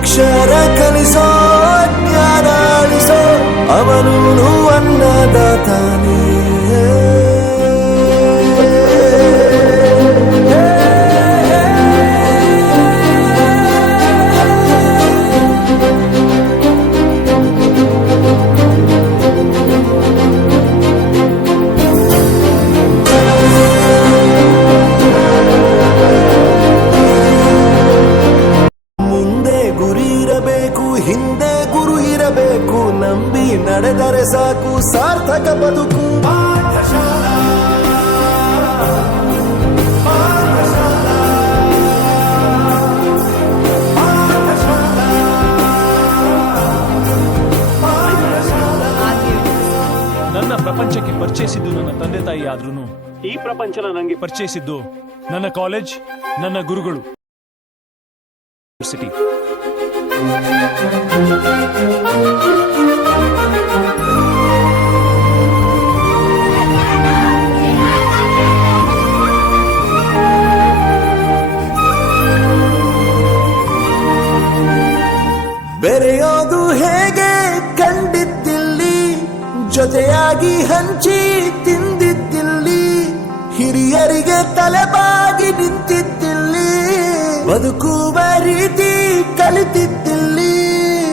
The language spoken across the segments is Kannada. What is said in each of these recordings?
ಅಕ್ಷರ ಕಲಿಸೋ ಜ್ಞಾನ ಅಳಿಸೋ ಅವನು ಅನ್ನದಾತಾನೆ ಹಿಂದೆ ಗುರು ಇರಬೇಕು ನಂಬಿ ನಡೆದರೆ ಸಾಕು ಸಾರ್ಥಕ ಬದುಕು. ನನ್ನ ಪ್ರಪಂಚಕ್ಕೆ ಪರಿಚಯಿಸಿದ್ದು ನನ್ನ ತಂದೆ ತಾಯಿ ಆದ್ರೂ ಈ ಪ್ರಪಂಚನ ನನಗೆ ಪರಿಚಯಿಸಿದ್ದು ನನ್ನ ಕಾಲೇಜ್ ನನ್ನ ಗುರುಗಳು. ಸಿಟಿ ಹೇಗೆ ಕಂಡಿದ್ದಿಲ್ಲಿ? ಜೊತೆಯಾಗಿ ಹಂಚಿ ತಿಂದಿದ್ದಿಲ್ಲಿ? ಹಿರಿಯರಿಗೆ ತಲೆಬಾಗಿ ನಿಂತಿದ್ದಿಲ್ಲಿ? ಬದುಕುವ ರೀತಿ ಕಲಿತಿದ್ದಿಲ್ಲಿ?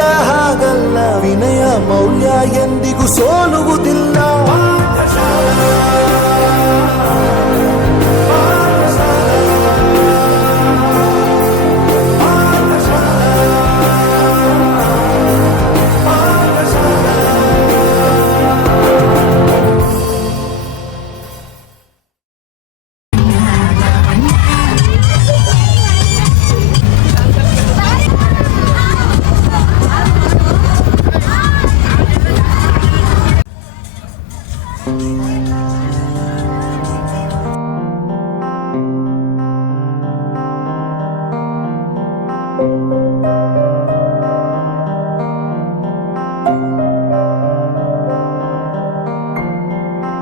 ಗೆದ್ದ ಹಾಗಲ್ಲ ವಿನಯ ಮೌಲ್ಯ ಎಂದಿಗೂ ಸೋಲುವುದಿಲ್ಲ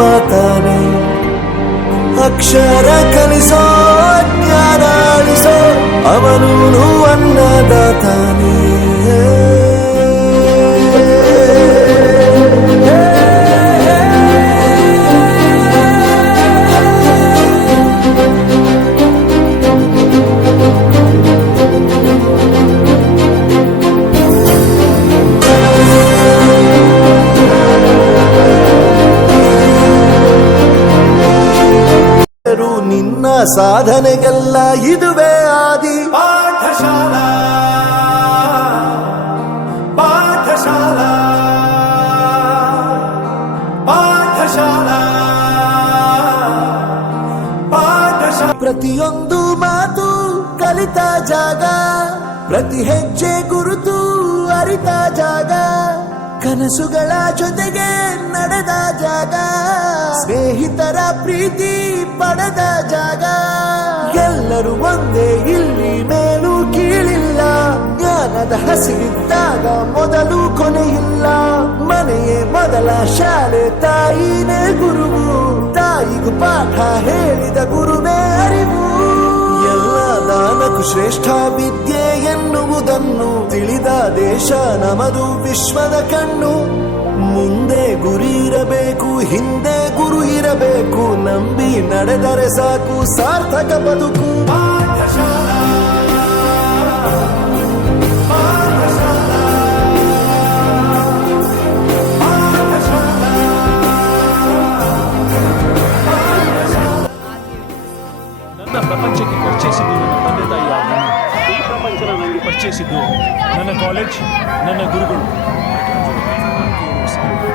ಗುರು ಒಬ್ಬ ತಾನೆ ಅಕ್ಷರ ಕಲಿಸೋ ಜ್ಞಾನ ಅಳಿಸೋ ಅವನೂನು ಅನ್ನದಾತಾನೆ ನಿನ್ನ ಸಾಧನೆಗೆಲ್ಲ ಇದುವೇ ಆದಿ. ಪಾಠಶಾಲಾ ಪಾಠಶಾಲಾ ಪಾಠಶಾಲಾ ಪಾಠಶಾಲಾ ಪ್ರತಿಯೊಂದು ಮಾತು ಕಲಿತ ಜಾಗ ಪ್ರತಿ ಹೆಜ್ಜೆ ಗುರುತು ಅರಿತ ಜಾಗ ಕನಸುಗಳ ಜೊತೆಗೆ ನಡೆದ ಜಾಗ. ಸ್ನೇಹಿತರ ಪ್ರೀತಿ ಪಡೆದ ಜಾಗ. ಎಲ್ಲರೂ ಒಂದೇ ಇಲ್ಲಿ ಮೇಲೂ ಕೀಳಿಲ್ಲ. ಜ್ಞಾನದ ಹಸಿವಿದ್ದಾಗ ಮೊದಲು ಕೊನೆಯಿಲ್ಲ. ಮನೆಯೇ ಮೊದಲ ಶಾಲೆ, ತಾಯಿನೇ ಗುರುವು. ತಾಯಿಗೂ ಪಾಠ ಹೇಳಿದ ಗುರುವೇ ಅರಿವು. ಎಲ್ಲ ದಾನಕ್ಕೂ ಶ್ರೇಷ್ಠ ವಿದ್ಯೆ ಎನ್ನುವುದನ್ನು ತಿಳಿದ ದೇಶ ನಮದು ವಿಶ್ವದ ಕಣ್ಣು. ಮುಂದೆ ಗುರಿ ಇರಬೇಕು ಹಿಂದೆ ಗುರು ಇರಬೇಕು, ನಂಬಿ ನಡೆದರೆ ಸಾಕು ಸಾರ್ಥಕ ಬದುಕು. ನನ್ನ ಪ್ರಪಂಚಕ್ಕೆ ಪರಿಚಯಿಸಿದ್ದು ನನ್ನ ತಂದೆ ತಾಯಿ ಈ ಪ್ರಪಂಚನ ನನಗೆ ಪರಿಚಯಿಸಿದ್ದು ನನ್ನ ಕಾಲೇಜ್, ನನ್ನ ಗುರುಗಳು. Cheers.